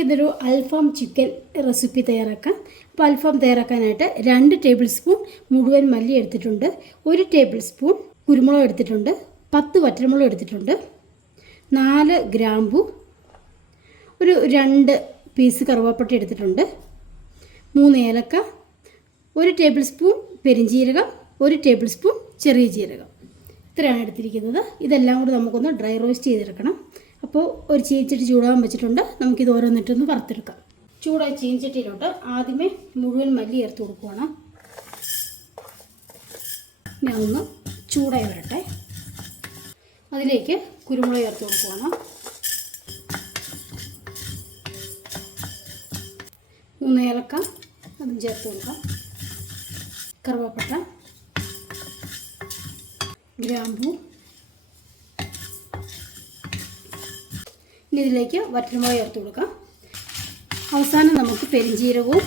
നമുക്കിതൊരു അൽഫാം chicken recipe തയ്യാറാക്കാം. അപ്പോൾ അൽഫാം തയ്യാറാക്കാനായിട്ട് രണ്ട് ടേബിൾ സ്പൂൺ മുഴുവൻ മല്ലി എടുത്തിട്ടുണ്ട്. ഒരു ടേബിൾ സ്പൂൺ കുരുമുളക് എടുത്തിട്ടുണ്ട്. പത്ത് വറ്റൽമുളക് എടുത്തിട്ടുണ്ട്. നാല് ഗ്രാമ്പു. ഒരു രണ്ട് പീസ് കറുവാപ്പട്ട എടുത്തിട്ടുണ്ട്. മൂന്ന് ഏലക്ക. ഒരു ടേബിൾ സ്പൂൺ പെരിഞ്ജീരകം ഒരു ടേബിൾ സ്പൂൺ ചെറിയ ജീരകം. ഇത്രയാണ് എടുത്തിരിക്കുന്നത്. ഇതെല്ലാം കൂടി നമുക്കൊന്ന് ഡ്രൈ റോസ്റ്റ് ചെയ്തെടുക്കണം. അപ്പോൾ ഒരു ചീനിച്ചട്ടി ചൂടാകാൻ വെച്ചിട്ടുണ്ട്. നമുക്കിത് ഓരോന്നിട്ടൊന്ന് വറുത്തെടുക്കാം. ചൂടായ ചീനിച്ചട്ടിയിലോട്ട് ആദ്യമേ മുഴുവൻ മല്ലി ചേർത്ത് കൊടുക്കുവാണ്. ഞാൻ ഒന്ന് ചൂടായി വരട്ടെ. അതിലേക്ക് കുരുമുളക് ചേർത്ത് കൊടുക്കുവാണ്. മൂന്ന് ഏലക്ക അതും ചേർത്ത് കൊടുക്കാം. കറുവാപ്പട്ട ഗ്രാമ്പു ഇതിലേക്ക് വറ്റൽമുളക് ചേർത്ത് കൊടുക്കാം. അവസാനം നമുക്ക് പെരിഞ്ജീരകവും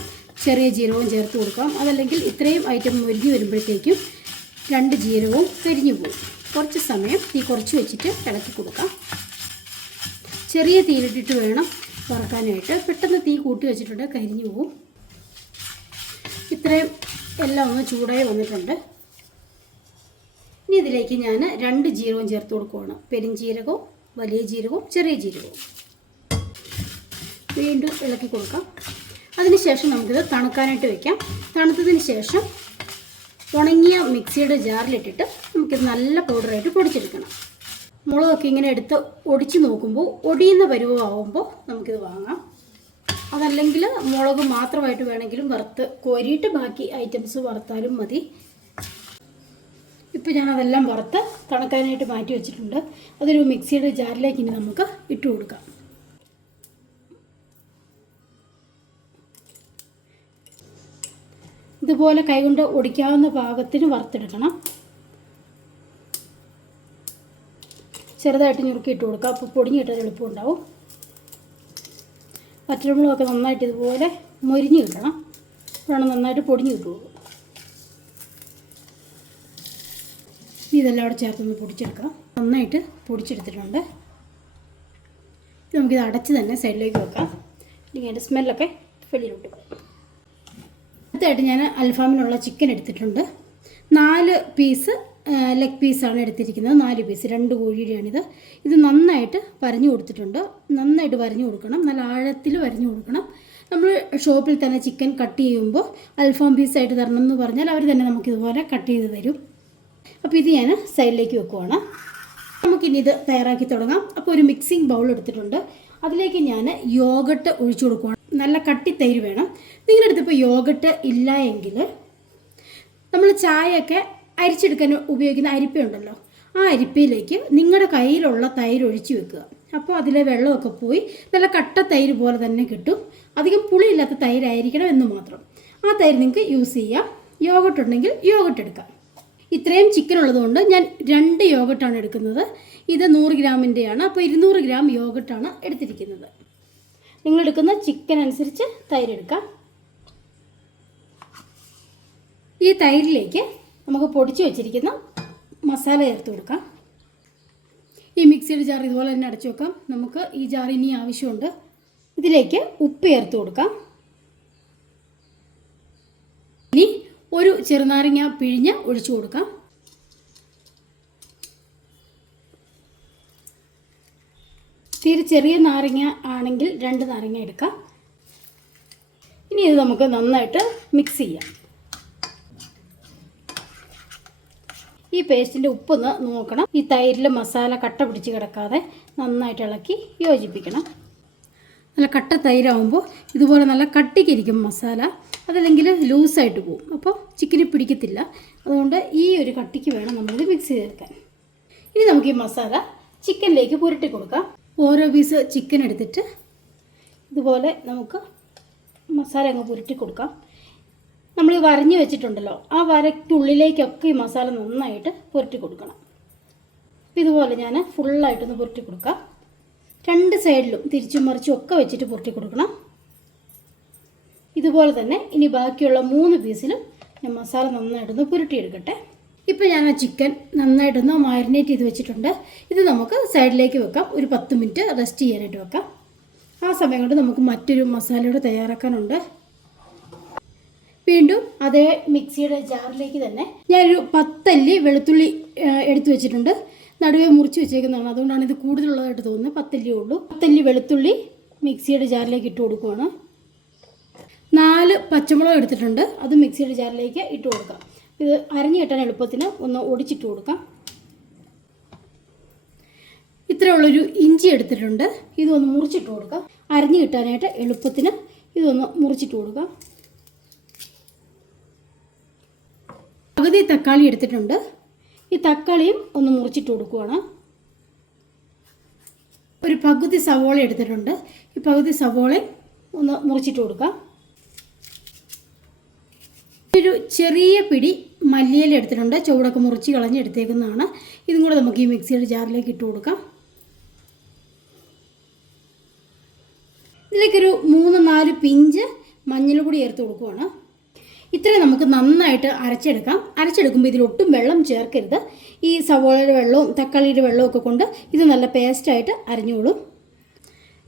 ചെറിയ ജീരകവും ചേർത്ത് കൊടുക്കാം. അതല്ലെങ്കിൽ ഇത്രയും ഐറ്റം മുരുകി വരുമ്പോഴത്തേക്കും രണ്ട് ജീരകവും കരിഞ്ഞു പോകും. കുറച്ച് സമയം തീ കുറച്ച് വെച്ചിട്ട് ഇളക്കി കൊടുക്കാം. ചെറിയ തീയിലിട്ടിട്ട് വേണം വറക്കാനായിട്ട്. പെട്ടെന്ന് തീ കൂട്ടി വെച്ചിട്ടുണ്ട് കരിഞ്ഞു പോകും. ഇത്രയും എല്ലാം ഒന്ന് ചൂടായി വന്നിട്ടുണ്ട്. ഇനി ഇതിലേക്ക് ഞാൻ രണ്ട് ജീരകവും ചേർത്ത് കൊടുക്കുവാണ്. പെരിഞ്ജീരകവും വലിയ ജീരകവും ചെറിയ ജീരകവും. വീണ്ടും ഇളക്കി കൊടുക്കാം. അതിനുശേഷം നമുക്കിത് തണുക്കാനായിട്ട് വെക്കാം. തണുത്തതിന് ശേഷം ഉണങ്ങിയ മിക്സിയുടെ ജാറിലിട്ടിട്ട് നമുക്കിത് നല്ല പൗഡറായിട്ട് പൊടിച്ചെടുക്കണം. മുളകൊക്കെ ഇങ്ങനെ എടുത്ത് ഒടിച്ച് നോക്കുമ്പോൾ ഒടിയുന്ന പരുവമാകുമ്പോൾ നമുക്കിത് വാങ്ങാം. അതല്ലെങ്കിൽ മുളക് മാത്രമായിട്ട് വേണമെങ്കിലും വറുത്ത് കോരിയിട്ട് ബാക്കി ഐറ്റംസ് വറുത്താലും മതി. ഇപ്പോൾ ഞാൻ അതെല്ലാം വറുത്ത് തണുക്കാനായിട്ട് മാറ്റി വെച്ചിട്ടുണ്ട്. അതൊരു മിക്സിയുടെ ജാറിലേക്ക് ഇനി നമുക്ക് ഇട്ട് കൊടുക്കാം. ഇതുപോലെ കൈകൊണ്ട് ഒടിക്കാവുന്ന പാകത്തിന് വറുത്തെടുക്കണം. ചെറുതായിട്ട് ഞുറുക്കി ഇട്ട് കൊടുക്കുക അപ്പോൾ കിട്ടാൻ എളുപ്പമുണ്ടാവും പച്ചമുളകൊക്കെ നന്നായിട്ട് ഇതുപോലെ മൊരിഞ്ഞ് കിട്ടണം. അപ്പോഴാണ് നന്നായിട്ട് പൊടിഞ്ഞ് കിട്ടുള്ളൂ. ഇതെല്ലാം അവിടെ ചേർത്തൊന്ന് പൊടിച്ചെടുക്കാം നന്നായിട്ട് പൊടിച്ചെടുത്തിട്ടുണ്ട്. നമുക്കിത് അടച്ച് തന്നെ സൈഡിലേക്ക് വെക്കാം. അല്ലെങ്കിൽ അതിന്റെ സ്മെല്ലൊക്കെ വെളിയിലോട്ട്. അടുത്തായിട്ട് ഞാൻ അൽഫാമിനുള്ള ചിക്കൻ എടുത്തിട്ടുണ്ട്. നാല് പീസ് ലെഗ് പീസാണ് എടുത്തിരിക്കുന്നത്. നാല് പീസ് രണ്ട് കോഴിയുടെയാണിത്. ഇത് നന്നായിട്ട് വരഞ്ഞു കൊടുത്തിട്ടുണ്ട്. നന്നായിട്ട് വരഞ്ഞു കൊടുക്കണം. നല്ല ആഴത്തിൽ വരഞ്ഞു കൊടുക്കണം. നമ്മൾ ഷോപ്പിൽ തന്നെ ചിക്കൻ കട്ട് ചെയ്യുമ്പോൾ അൽഫാം പീസായിട്ട് തരണം എന്ന് പറഞ്ഞാൽ അവർ തന്നെ നമുക്കിതുപോലെ കട്ട് ചെയ്ത് തരും. അപ്പോൾ ഇത് ഞാൻ സൈഡിലേക്ക് വെക്കുവാണ്. നമുക്കിനി ഇത് തയ്യാറാക്കി തുടങ്ങാം. അപ്പോൾ ഒരു മിക്സിംഗ് ബൗൾ എടുത്തിട്ടുണ്ട്. അതിലേക്ക് ഞാൻ യോഗട്ട് ഒഴിച്ചു കൊടുക്കുവാണ്. നല്ല കട്ടി തൈര് വേണം. നിങ്ങളുടെ അടുത്ത് ഇപ്പോൾ യോഗട്ട് ഇല്ല എങ്കിൽ നമ്മൾ ചായയൊക്കെ അരിച്ചെടുക്കാൻ ഉപയോഗിക്കുന്ന അരിപ്പയുണ്ടല്ലോ ആ അരിപ്പയിലേക്ക് നിങ്ങളുടെ കയ്യിലുള്ള തൈര് ഒഴിച്ച് വെക്കുക. അപ്പോൾ അതിലെ വെള്ളമൊക്കെ പോയി നല്ല കട്ട തൈര് പോലെ തന്നെ കിട്ടും. അധികം പുളിയില്ലാത്ത തൈരായിരിക്കണം എന്ന് മാത്രം. ആ തൈര് നിങ്ങൾക്ക് യൂസ് ചെയ്യാം. യോഗട്ട് ഉണ്ടെങ്കിൽ യോഗട്ട് എടുക്കാം. ഇത്രയും ചിക്കൻ ഉള്ളതുകൊണ്ട് ഞാൻ രണ്ട് യോഗട്ടാണ് എടുക്കുന്നത്. ഇത് നൂറ് ഗ്രാമിന്റെയാണ് അപ്പോൾ ഇരുന്നൂറ് ഗ്രാം യോഗട്ടാണ് എടുത്തിരിക്കുന്നത്. നിങ്ങൾ എടുക്കുന്ന ചിക്കൻ അനുസരിച്ച് തൈര് എടുക്കാം. ഈ തൈരിലേക്ക് നമുക്ക് പൊടിച്ച് വെച്ചിരിക്കുന്ന മസാല ചേർത്ത് കൊടുക്കാം. ഈ മിക്സിയുടെ ജാർ ഇതുപോലെ തന്നെ അടച്ചു വെക്കാം. നമുക്ക് ഈ ജാർ ഇനി ആവശ്യമുണ്ട്. ഇതിലേക്ക് ഉപ്പ് ചേർത്ത് കൊടുക്കാം. ഇനി ഒരു ചെറുനാരങ്ങ പിഴിഞ്ഞ് ഒഴിച്ചു കൊടുക്കാം. തീരെ ചെറിയ നാരങ്ങ ആണെങ്കിൽ രണ്ട് നാരങ്ങ എടുക്കാം. ഇനി ഇത് നമുക്ക് നന്നായിട്ട് മിക്സ് ചെയ്യാം. ഈ പേസ്റ്റിന്റെ ഉപ്പൊന്ന് നോക്കണം. ഈ തൈരിൽ മസാല കട്ട പിടിച്ച് കിടക്കാതെ നന്നായിട്ട് ഇളക്കി യോജിപ്പിക്കണം. നല്ല കട്ട തൈരാകുമ്പോൾ ഇതുപോലെ നല്ല കട്ടിക്കിരിക്കും മസാല. അതല്ലെങ്കിൽ ലൂസായിട്ട് പോകും അപ്പോൾ ചിക്കന് പിടിക്കത്തില്ല. അതുകൊണ്ട് ഈ ഒരു കട്ടിക്ക് വേണം നമ്മളിത് മിക്സ് ചെയ്തെടുക്കാൻ. ഇനി നമുക്ക് ഈ മസാല ചിക്കനിലേക്ക് പുരട്ടി കൊടുക്കാം. ഓരോ പീസ് ചിക്കൻ എടുത്തിട്ട് ഇതുപോലെ നമുക്ക് മസാല അങ്ങ് പുരട്ടി കൊടുക്കാം. നമ്മൾ വരഞ്ഞ് വെച്ചിട്ടുണ്ടല്ലോ. ആ വരയ്ക്കുള്ളിലേക്കൊക്കെ ഈ മസാല നന്നായിട്ട് പുരട്ടി കൊടുക്കണം. ഇതുപോലെ ഞാൻ ഫുള്ളായിട്ടൊന്ന് പുരട്ടി കൊടുക്കാം. രണ്ട് സൈഡിലും തിരിച്ചും മറിച്ചും ഒക്കെ വെച്ചിട്ട് പുരട്ടി കൊടുക്കണം. ഇതുപോലെ തന്നെ ഇനി ബാക്കിയുള്ള മൂന്ന് പീസിലും ഞാൻ മസാല നന്നായിട്ടൊന്ന് പുരട്ടിയെടുക്കട്ടെ. ഇപ്പോൾ ഞാൻ ആ ചിക്കൻ നന്നായിട്ടൊന്ന് മാരിനേറ്റ് ചെയ്ത് വെച്ചിട്ടുണ്ട്. ഇത് നമുക്ക് സൈഡിലേക്ക് വെക്കാം. ഒരു പത്ത് മിനിറ്റ് റെസ്റ്റ് ചെയ്യാനായിട്ട് വെക്കാം. ആ സമയം കൊണ്ട് നമുക്ക് മറ്റൊരു മസാലയോട് തയ്യാറാക്കാനുണ്ട്. വീണ്ടും അതേ മിക്സിയുടെ ജാറിലേക്ക് തന്നെ ഞാനൊരു പത്തല്ലി വെളുത്തുള്ളി എടുത്തു വെച്ചിട്ടുണ്ട്. നടുവേ മുറിച്ച് വെച്ചേക്കുന്നതാണ്. അതുകൊണ്ടാണ് ഇത് കൂടുതലുള്ളതായിട്ട് തോന്നുന്നത്. പത്തല്ലിയേ ഉള്ളൂ. പത്തല്ലി വെളുത്തുള്ളി മിക്സിയുടെ ജാറിലേക്ക് ഇട്ട് കൊടുക്കുകയാണ് നാല് പച്ചമുളക് എടുത്തിട്ടുണ്ട്. അത് മിക്സിയുടെ ജാറിലേക്ക് ഇട്ട് കൊടുക്കാം. ഇത് അരഞ്ഞു കിട്ടാൻ എളുപ്പത്തിന് ഒന്ന് ഒടിച്ചിട്ട് കൊടുക്കാം. ഇത്രയുള്ളൊരു ഇഞ്ചി എടുത്തിട്ടുണ്ട്. ഇതൊന്ന് മുറിച്ചിട്ട് കൊടുക്കാം. അരഞ്ഞു കിട്ടാനായിട്ട് എളുപ്പത്തിന് ഇതൊന്ന് മുറിച്ചിട്ട് കൊടുക്കാം. പകുതി തക്കാളി എടുത്തിട്ടുണ്ട്. ഈ തക്കാളിയും ഒന്ന് മുറിച്ചിട്ട് കൊടുക്കുവാണ്. ഒരു പകുതി സവോള എടുത്തിട്ടുണ്ട്. ഈ പകുതി സവോള ഒന്ന് മുറിച്ചിട്ട് കൊടുക്കാം. ഒരു ചെറിയ പിടി മല്ലിയില എടുത്തിട്ടുണ്ട്. ചുവടൊക്കെ മുറിച്ച് കളഞ്ഞ് എടുത്തേക്കുന്നതാണ്. ഇതും കൂടെ നമുക്ക് ഈ മിക്സിയുടെ ജാറിലേക്ക് ഇട്ട് കൊടുക്കാം. ഇതിലേക്കൊരു മൂന്ന് നാല് പിഞ്ച് മഞ്ഞൾ കൂടി ചേർത്ത് കൊടുക്കുവാണ്. ഇത്രയും നമുക്ക് നന്നായിട്ട് അരച്ചെടുക്കാം. അരച്ചെടുക്കുമ്പോൾ ഇതിലൊട്ടും വെള്ളം ചേർക്കരുത്. ഈ സവോളയുടെ വെള്ളവും തക്കാളിയുടെ വെള്ളവും ഒക്കെ കൊണ്ട് ഇത് നല്ല പേസ്റ്റായിട്ട് അരിഞ്ഞോളും.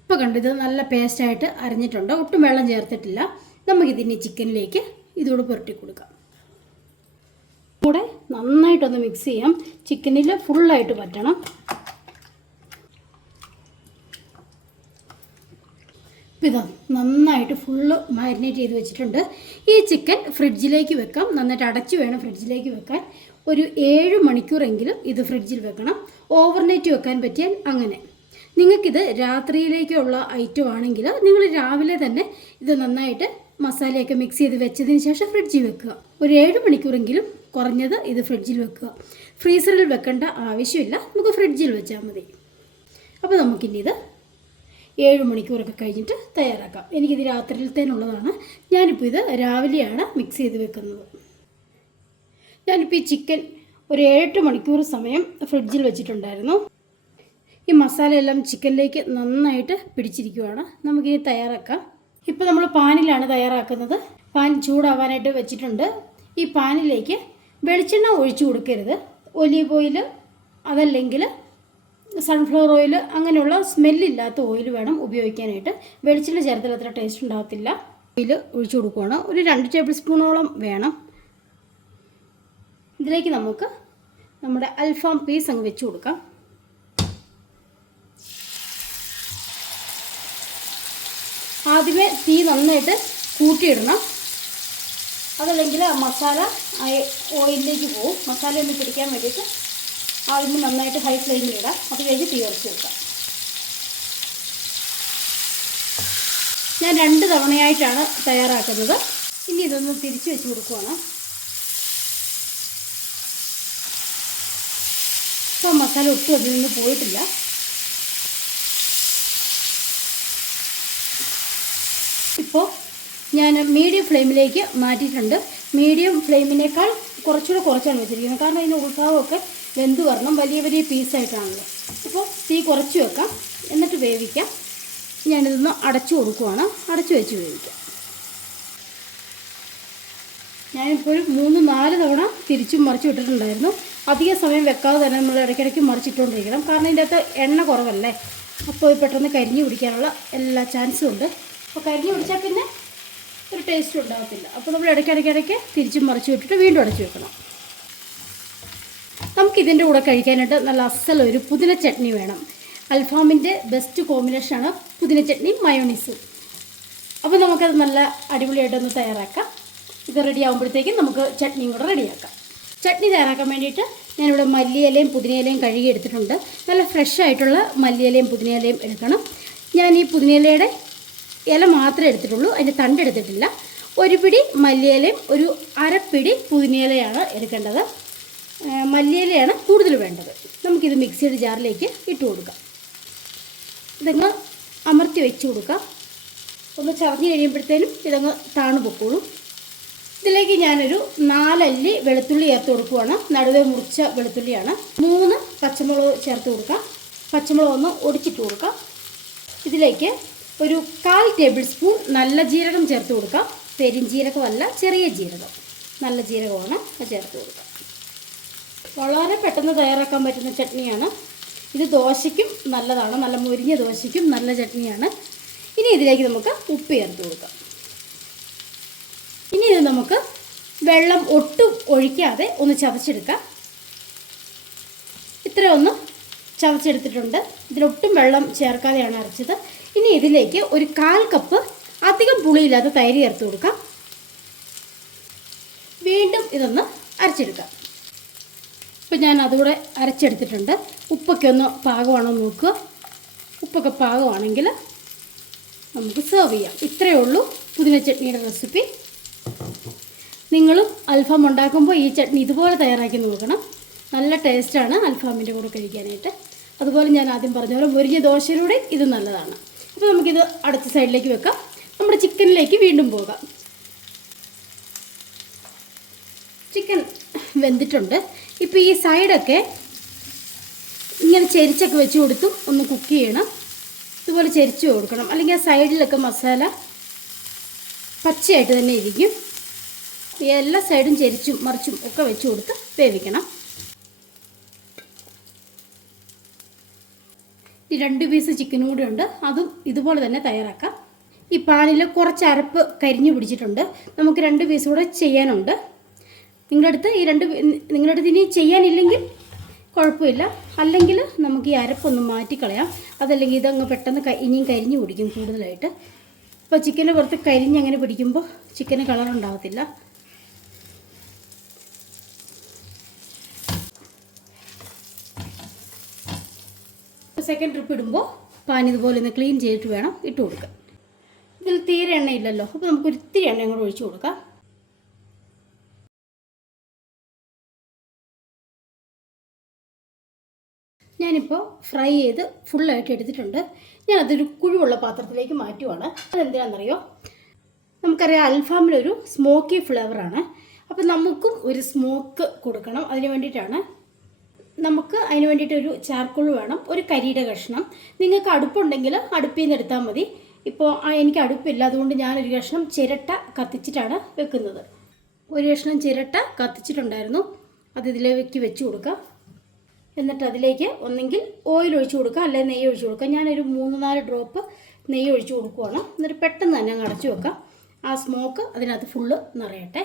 ഇപ്പോൾ കണ്ടു ഇത് നല്ല പേസ്റ്റായിട്ട് അരിഞ്ഞിട്ടുണ്ട്. ഒട്ടും വെള്ളം ചേർത്തിട്ടില്ല. നമുക്കിതിന്റെ ചിക്കനിലേക്ക് ഇതോട് പുരട്ടി കൊടുക്കാം. കൂടെ നന്നായിട്ടൊന്ന് മിക്സ് ചെയ്യാം. ചിക്കനിൽ ഫുള്ളായിട്ട് പറ്റണം ഇപ്പം നന്നായിട്ട് ഫുള്ള് മാരിനേറ്റ് ചെയ്ത് വെച്ചിട്ടുണ്ട്. ഈ ചിക്കൻ ഫ്രിഡ്ജിലേക്ക് വെക്കാം. നന്നായിട്ട് അടച്ചു വേണം ഫ്രിഡ്ജിലേക്ക് വെക്കാൻ. ഒരു ഏഴ് മണിക്കൂറെങ്കിലും ഇത് ഫ്രിഡ്ജിൽ വെക്കണം. ഓവർനൈറ്റ് വെക്കാൻ പറ്റിയാൽ അങ്ങനെ. നിങ്ങൾക്കിത് രാത്രിയിലേക്കുള്ള ഐറ്റം ആണെങ്കിൽ നിങ്ങൾ രാവിലെ തന്നെ ഇത് നന്നായിട്ട് മസാലയൊക്കെ മിക്സ് ചെയ്ത് വെച്ചതിന് ശേഷം ഫ്രിഡ്ജിൽ വെക്കുക. ഒരു ഏഴ് മണിക്കൂറെങ്കിലും കുറഞ്ഞത് ഇത് ഫ്രിഡ്ജിൽ വെക്കുക. ഫ്രീസറിൽ വെക്കേണ്ട ആവശ്യമില്ല. നമുക്ക് ഫ്രിഡ്ജിൽ വെച്ചാൽ മതി. അപ്പോൾ നമുക്കിനി ഇത് ഏഴ് മണിക്കൂറൊക്കെ കഴിഞ്ഞിട്ട് തയ്യാറാക്കാം. എനിക്കിത് രാത്രിയിലത്തേനുള്ളതാണ് ഞാനിപ്പോൾ ഇത് രാവിലെയാണ് മിക്സ് ചെയ്ത് വെക്കുന്നത്. ഞാനിപ്പോൾ ഈ ചിക്കൻ ഒരു ഏഴെട്ട് മണിക്കൂർ സമയം ഫ്രിഡ്ജിൽ വെച്ചിട്ടുണ്ടായിരുന്നു. ഈ മസാലയെല്ലാം ചിക്കനിലേക്ക് നന്നായിട്ട് പിടിച്ചിരിക്കുവാണ്. നമുക്കിനി തയ്യാറാക്കാം. ഇപ്പോൾ നമ്മൾ പാനിലാണ് തയ്യാറാക്കുന്നത്. പാൻ ചൂടാവാനായിട്ട് വെച്ചിട്ടുണ്ട്. ഈ പാനിലേക്ക് വെളിച്ചെണ്ണ ഒഴിച്ചു കൊടുക്കരുത്. ഒലീവ് ഓയിൽ അതല്ലെങ്കിൽ സൺഫ്ലവർ ഓയിൽ അങ്ങനെയുള്ള സ്മെല്ലില്ലാത്ത ഓയിൽ വേണം ഉപയോഗിക്കാനായിട്ട്. വെളിച്ചെണ്ണ ചേർത്താൽ അത്ര ടേസ്റ്റ് ഉണ്ടാകത്തില്ല. ഓയിൽ ഒഴിച്ചു കൊടുക്കുകയാണ് ഒരു രണ്ട് ടേബിൾ സ്പൂണോളം വേണം. ഇതിലേക്ക് നമുക്ക് നമ്മുടെ അൽഫാം പീസ് അങ്ങ് വെച്ച് കൊടുക്കാം. ആദ്യമേ തീ നന്നായിട്ട് കൂട്ടിയിടണം. അതല്ലെങ്കിൽ മസാല ഓയിലിലേക്ക് പോകും. മസാല ഒന്ന് പിടിക്കാൻ വേണ്ടിയിട്ട് ആദ്യമേ നന്നായിട്ട് ഹൈ ഫ്ലെയിമിൽ ഇടാം. അത് കഴിഞ്ഞ് തീ വെക്കാം. ഞാൻ രണ്ട് തവണയായിട്ടാണ് തയ്യാറാക്കുന്നത്. ഇനി ഇതൊന്ന് തിരിച്ച് വെച്ച് കൊടുക്കുവാണ്. ഇപ്പോൾ മസാല ഒട്ടും അതിൽ നിന്ന് പോയിട്ടില്ല. ഇപ്പോൾ ഞാൻ മീഡിയം ഫ്ലെയിമിലേക്ക് മാറ്റിയിട്ടുണ്ട്. മീഡിയം ഫ്ലെയിമിനേക്കാൾ കുറച്ചുകൂടെ കുറച്ചാണ് വെച്ചിരിക്കുന്നത്. കാരണം ഇതിന്റെ ഉൾഭാഗമൊക്കെ വെന്ത് വരണം. വലിയ വലിയ പീസായിട്ടാണല്ലോ അപ്പോൾ തീ കുറച്ച് വെക്കാം. എന്നിട്ട് വേവിക്കാം. ഞാനിതൊന്ന് അടച്ചു കൊടുക്കുവാണ്. അടച്ചു വെച്ച് വേവിക്കാം. ഞാനിപ്പോൾ ഒരു മൂന്ന് നാല് തവണ തിരിച്ചും മറിച്ചു ഇട്ടിട്ടുണ്ടായിരുന്നു. അധിക സമയം വെക്കാതെ തന്നെ നമ്മൾ ഇടയ്ക്കിടയ്ക്ക് മറിച്ചിട്ടുകൊണ്ടിരിക്കണം കാരണം ഇതിന്റെ അകത്ത് എണ്ണ കുറവല്ലേ? അപ്പോൾ പെട്ടെന്ന് കരിഞ്ഞു പിടിക്കാനുള്ള എല്ലാ ചാൻസും ഉണ്ട്. അപ്പോൾ കരിഞ്ഞു പിടിച്ചാൽ പിന്നെ ഒരു ടേസ്റ്റ് ഉണ്ടാകത്തില്ല അപ്പോൾ നമ്മൾ ഇടയ്ക്കിടയ്ക്കിടയ്ക്ക് തിരിച്ചും മറിച്ച് വിട്ടിട്ട് വീണ്ടും അടച്ചു വെക്കണം. നമുക്കിതിന്റെ കൂടെ കഴിക്കാനായിട്ട് നല്ല അസലൊരു പുതിന ചട്നി വേണം. അൽഫാമിന്റെ ബെസ്റ്റ് കോമ്പിനേഷനാണ് പുതിന ചട്നി മയോണീസും അപ്പോൾ നമുക്കത് നല്ല അടിപൊളിയായിട്ടൊന്ന് തയ്യാറാക്കാം. ഇത് റെഡി ആകുമ്പോഴത്തേക്കും നമുക്ക് ചട്നിയും കൂടെ റെഡിയാക്കാം ചട്നി തയ്യാറാക്കാൻ വേണ്ടിയിട്ട് ഞാനിവിടെ മല്ലിയിലയും പുതിനയിലയും കഴുകി എടുത്തിട്ടുണ്ട്. നല്ല ഫ്രഷ് ആയിട്ടുള്ള മല്ലിയിലയും പുതിനയിലയും എടുക്കണം. ഞാൻ ഈ പുതിനയിലയുടെ ഇല മാത്രമേ എടുത്തിട്ടുള്ളൂ അതിന്റെ തണ്ട് എടുത്തിട്ടില്ല. ഒരു പിടി മല്ലിയിലയും ഒരു അരപ്പിടി പുതിനയിലയാണ് എടുക്കേണ്ടത്. മല്ലിയിലയാണ് കൂടുതൽ വേണ്ടത്. നമുക്കിത് മിക്സിയുടെ ജാറിലേക്ക് ഇട്ട് കൊടുക്കാം. ഇതങ്ങ് അമർത്തി വെച്ച് കൊടുക്കാം. ഒന്ന് ചവഞ്ഞ് കഴിയുമ്പോഴത്തേനും ഇതങ്ങ് താണു പൊക്കോളും. ഇതിലേക്ക് ഞാനൊരു നാലല്ലി വെളുത്തുള്ളി ചേർത്ത് കൊടുക്കുവാണ്. നടുവെ മുറിച്ച വെളുത്തുള്ളിയാണ്. മൂന്ന് പച്ചമുളക് ചേർത്ത് കൊടുക്കാം. പച്ചമുളക് ഒന്ന് ഒടിച്ചിട്ട് കൊടുക്കാം. ഇതിലേക്ക് ഒരു കാൽ ടേബിൾ സ്പൂൺ നല്ല ജീരകം ചേർത്ത് കൊടുക്കാം. പെരിഞ്ജീരകമല്ല ചെറിയ ജീരകം. നല്ല ജീരകമാണ് ചേർത്ത് കൊടുക്കാം. വളരെ പെട്ടെന്ന് തയ്യാറാക്കാൻ പറ്റുന്ന ചട്നിയാണ്. ഇത് ദോശയ്ക്കും നല്ലതാണ്. നല്ല മുരിഞ്ഞ ദോശയ്ക്കും നല്ല ചട്നിയാണ്. ഇനി ഇതിലേക്ക് നമുക്ക് ഉപ്പ് ചേർത്ത് കൊടുക്കാം. ഇനി ഇത് നമുക്ക് വെള്ളം ഒട്ടും ഒഴിക്കാതെ ഒന്ന് ചതച്ചെടുക്കാം. ഇത്ര ഒന്ന് ചതച്ചെടുത്തിട്ടുണ്ട്. ഇതിലൊട്ടും വെള്ളം ചേർക്കാതെയാണ് അരച്ചത്. ഇനി ഇതിലേക്ക് ഒരു കാൽ കപ്പ് അധികം പുളിയില്ലാത്ത തൈര് ചേർത്ത് കൊടുക്കാം. വീണ്ടും ഇതൊന്ന് അരച്ചെടുക്കാം. ഇപ്പം ഞാൻ അതുകൂടെ അരച്ചെടുത്തിട്ടുണ്ട്. ഉപ്പൊക്കെ ഒന്ന് പാകമാണോ നോക്കുക ഉപ്പൊക്കെ പാകമാണെങ്കിൽ നമുക്ക് സെർവ് ചെയ്യാം. ഇത്രയേ ഉള്ളൂ പുതിന ചട്നിയുടെ റെസിപ്പി നിങ്ങളും അൽഫാം ഉണ്ടാക്കുമ്പോൾ ഈ ചട്നി ഇതുപോലെ തയ്യാറാക്കി നോക്കണം. നല്ല ടേസ്റ്റാണ് അൽഫാമിന്റെ കൂടെ കഴിക്കാനായിട്ട്. അതുപോലെ ഞാൻ ആദ്യം പറഞ്ഞ പോലെ മുരിഞ്ഞ ദോശയിലൂടെ ഇത് നല്ലതാണ്. അപ്പോൾ നമുക്കിത് അടുത്ത സൈഡിലേക്ക് വെക്കാം. നമ്മുടെ ചിക്കനിലേക്ക് വീണ്ടും പോകാം. ചിക്കൻ വെന്തിട്ടുണ്ട്. ഇപ്പോൾ ഈ സൈഡൊക്കെ ഇങ്ങനെ ചെരിച്ചൊക്കെ വെച്ച് കൊടുത്തും ഒന്ന് കുക്ക് ചെയ്യണം. ഇതുപോലെ ചെരിച്ച് കൊടുക്കണം. അല്ലെങ്കിൽ ആ സൈഡിലൊക്കെ മസാല പച്ചയായിട്ട് തന്നെ ഇരിക്കും. എല്ലാ സൈഡും ചെരിച്ചും മറിച്ചും ഒക്കെ വെച്ച് കൊടുത്ത് വേവിക്കണം. ഈ രണ്ട് പീസ് ചിക്കനും കൂടി ഉണ്ട്. അതും ഇതുപോലെ തന്നെ തയ്യാറാക്കാം. ഈ പാനിൽ കുറച്ച് അരപ്പ് കരിഞ്ഞു പിടിച്ചിട്ടുണ്ട്. നമുക്ക് രണ്ട് പീസ് കൂടെ ചെയ്യാനുണ്ട്. നിങ്ങളുടെ അടുത്ത് ഈ രണ്ട് നിങ്ങളുടെ അടുത്ത് ഇനി ചെയ്യാനില്ലെങ്കിൽ കുഴപ്പമില്ല. അല്ലെങ്കിൽ നമുക്ക് ഈ അരപ്പൊന്ന് മാറ്റിക്കളയാം. അതല്ലെങ്കിൽ ഇതങ്ങ് പെട്ടെന്ന് ഇനിയും കരിഞ്ഞു പിടിക്കും കൂടുതലായിട്ട്. ഇപ്പോൾ ചിക്കന് പുറത്ത് കരിഞ്ഞ് അങ്ങനെ പിടിക്കുമ്പോൾ ചിക്കന് കളർ ഉണ്ടാകത്തില്ല സെക്കൻഡ് ട്രിപ്പ് ഇടുമ്പോൾ പാൻ ഇതുപോലെ ഒന്ന് ക്ലീൻ ചെയ്തിട്ട് വേണം ഇട്ട് കൊടുക്കാൻ. ഇതിൽ തീരെ എണ്ണയില്ലല്ലോ. അപ്പോൾ നമുക്ക് ഒരു ഇത്തിരി എണ്ണയും കൂടെ ഒഴിച്ചു കൊടുക്കാം. ഞാനിപ്പോൾ ഫ്രൈ ചെയ്ത് ഫുള്ളായിട്ട് എടുത്തിട്ടുണ്ട്. ഞാൻ അതൊരു കുഴിവുള്ള പാത്രത്തിലേക്ക് മാറ്റുവാണ്. അതെന്തിനാണെന്നറിയോ? നമുക്കറിയാം അൽഫാമിലൊരു സ്മോക്കി ഫ്ലേവറാണ് അപ്പോൾ നമുക്കും ഒരു സ്മോക്ക് കൊടുക്കണം. അതിന് വേണ്ടിയിട്ടാണ് നമുക്ക് അതിന് വേണ്ടിയിട്ട് ഒരു ചാർക്കോൾ വേണം ഒരു കരിയുടെ കഷ്ണം. നിങ്ങൾക്ക് അടുപ്പുണ്ടെങ്കിൽ അടുപ്പിൽ നിന്ന് എടുത്താൽ മതി ഇപ്പോൾ എനിക്ക് അടുപ്പില്ല. അതുകൊണ്ട് ഞാനൊരു കഷ്ണം ചിരട്ട കത്തിച്ചിട്ടാണ് വെക്കുന്നത്. ഒരു കഷ്ണം ചിരട്ട കത്തിച്ചിട്ടുണ്ടായിരുന്നു. അത് ഇതിലേക്ക് വെച്ച് കൊടുക്കാം. എന്നിട്ട് അതിലേക്ക് ഒന്നെങ്കിൽ ഓയിൽ ഒഴിച്ചു കൊടുക്കുക അല്ലെങ്കിൽ നെയ്യ് ഒഴിച്ച് കൊടുക്കുക. ഞാനൊരു മൂന്ന് നാല് ഡ്രോപ്പ് നെയ്യ് ഒഴിച്ചു കൊടുക്കുവാണ്. എന്നിട്ട് പെട്ടെന്ന് തന്നെ അങ്ങ് അടച്ചു വെക്കാം. ആ സ്മോക്ക് അതിനകത്ത് ഫുള്ള് നിറയട്ടെ.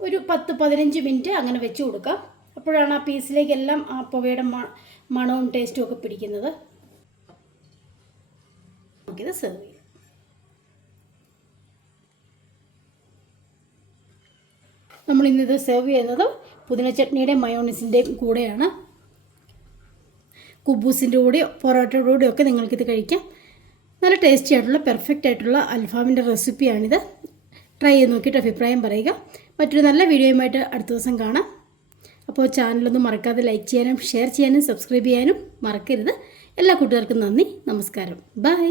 ഒരു പത്ത് പതിനഞ്ച് മിനിറ്റ് അങ്ങനെ വെച്ച് കൊടുക്കാം. അപ്പോഴാണ് ആ പീസിലേക്കെല്ലാം ആ പുകയുടെ മണവും ടേസ്റ്റും ഒക്കെ പിടിക്കുന്നത്. നമുക്കിത് സെർവ് ചെയ്യാം. നമ്മൾ ഇന്നിത് സെർവ് ചെയ്യുന്നത് പുതിന ചട്നിയുടെ മയോണീസിന്റെയും കൂടെയാണ്. കുബൂസിന്റെ കൂടെയോ പൊറോട്ടയുടെ കൂടെയോ ഒക്കെ നിങ്ങൾക്കിത് കഴിക്കാം. നല്ല ടേസ്റ്റി ആയിട്ടുള്ള പെർഫെക്റ്റ് ആയിട്ടുള്ള അൽഫാമിന്റെ റെസിപ്പിയാണിത് ട്രൈ ചെയ്ത് നോക്കിയിട്ട് അഭിപ്രായം പറയുക. മറ്റൊരു നല്ല വീഡിയോയുമായിട്ട് അടുത്ത ദിവസം കാണാം. അപ്പോൾ ചാനലൊന്നും മറക്കാതെ ലൈക്ക് ചെയ്യാനും ഷെയർ ചെയ്യാനും സബ്സ്ക്രൈബ് ചെയ്യാനും മറക്കരുത്. എല്ലാ കൂട്ടുകാർക്കും നന്ദി നമസ്കാരം. ബൈ